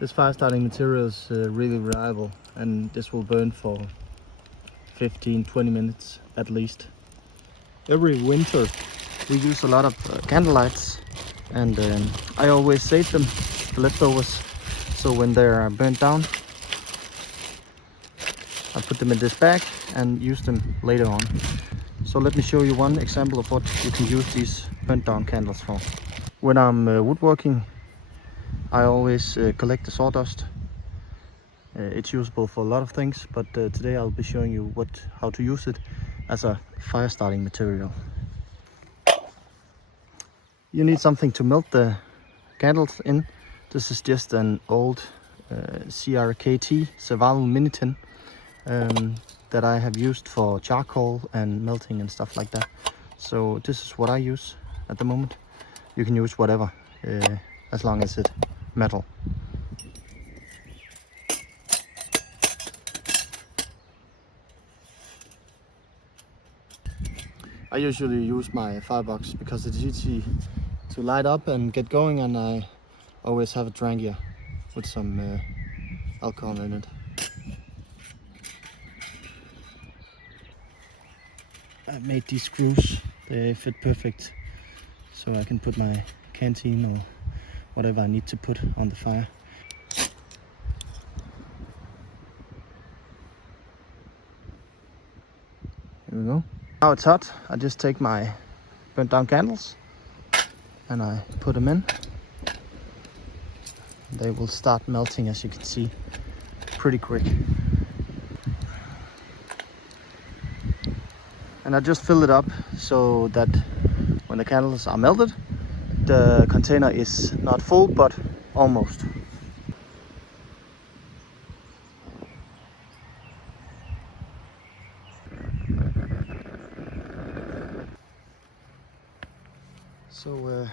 This fire starting material is really reliable, and this will burn for 15-20 minutes at least. Every winter we use a lot of candle lights, and I always save them, the leftovers, so when they are burnt down I put them in this bag and use them later on. So let me show you one example of what you can use these burnt down candles for. When I'm woodworking, I always collect the sawdust. It's usable for a lot of things, but today I'll be showing you how to use it as a fire starting material. You need something to melt the candles in. This is just an old CRKT survival mini tin that I have used for charcoal and melting and stuff like that. So this is what I use at the moment. You can use whatever as long as it's metal. I usually use my firebox because it's easy to light up and get going, and I always have a Drangia with some alcohol in it. I made these screws, they fit perfect, so I can put my canteen or whatever I need to put on the fire. Here we go. Now it's hot, I just take my burnt down candles and I put them in. They will start melting, as you can see, pretty quick. And I just fill it up so that when the candles are melted, the container is not full, but almost. So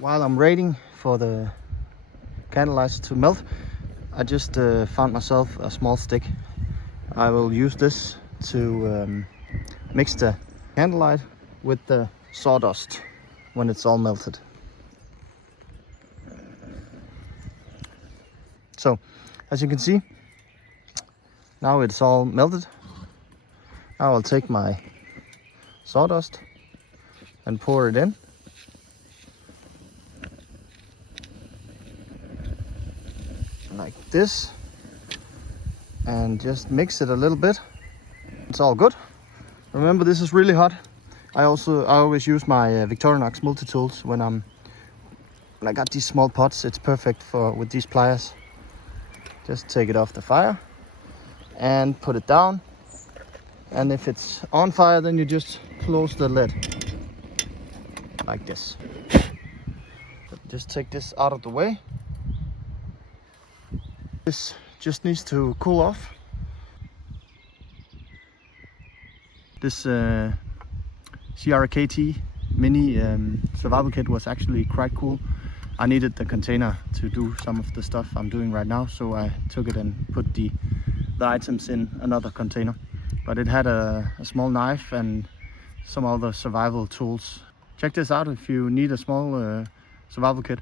while I'm waiting for the candlelights to melt, I just found myself a small stick. I will use this to mix the candlelight with the sawdust when it's all melted. So as you can see, now it's all melted. Now I'll take my sawdust and pour it in. Like this, and just mix it a little bit. It's all good. Remember, this is really hot. I always use my Victorinox multi-tools when I got these small pots. It's perfect with these pliers. Just take it off the fire and put it down, and if it's on fire, then you just close the lid like this. Just take this out of the way. This just needs to cool off. This CRKT mini survival kit was actually quite cool. I needed the container to do some of the stuff I'm doing right now, so I took it and put the items in another container. But it had a small knife and some other survival tools. Check this out if you need a small survival kit.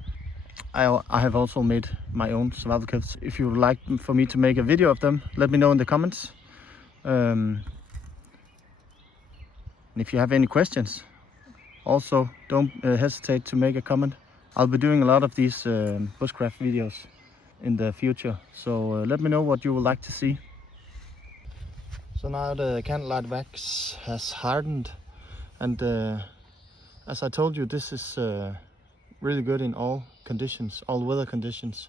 I have also made my own survival kits. If you would like for me to make a video of them, let me know in the comments. And if you have any questions, also don't hesitate to make a comment. I'll be doing a lot of these bushcraft videos in the future, so let me know what you would like to see. So now the candlelight wax has hardened, and as I told you, this is really good in all conditions, all weather conditions,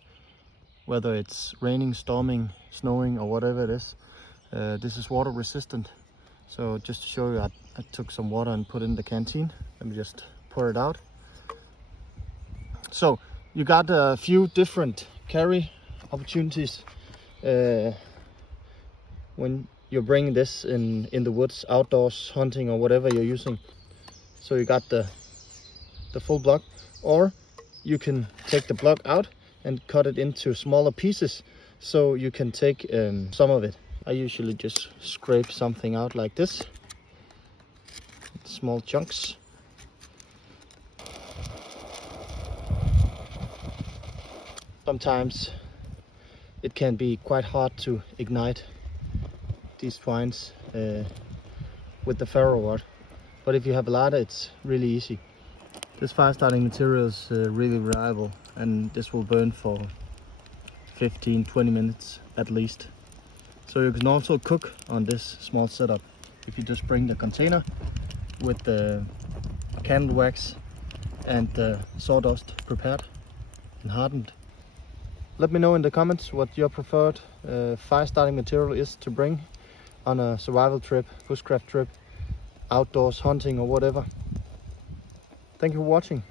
whether it's raining, storming, snowing, or whatever it is. This is water resistant. So just to show you, I took some water and put in the canteen. Let me just pour it out. So you got a few different carry opportunities when you're bringing this in the woods, outdoors, hunting, or whatever you're using. So you got the full block, or you can take the block out and cut it into smaller pieces, so you can take some of it. I usually just scrape something out like this, small chunks. Sometimes it can be quite hard to ignite these twines with the ferro rod. But if you have a ladder, it's really easy. This fire starting material is really reliable, and this will burn for 15-20 minutes at least. So you can also cook on this small setup if you just bring the container with the candle wax and the sawdust prepared and hardened. Let me know in the comments what your preferred fire starting material is to bring on a survival trip, bushcraft trip, outdoors hunting or whatever. Thank you for watching.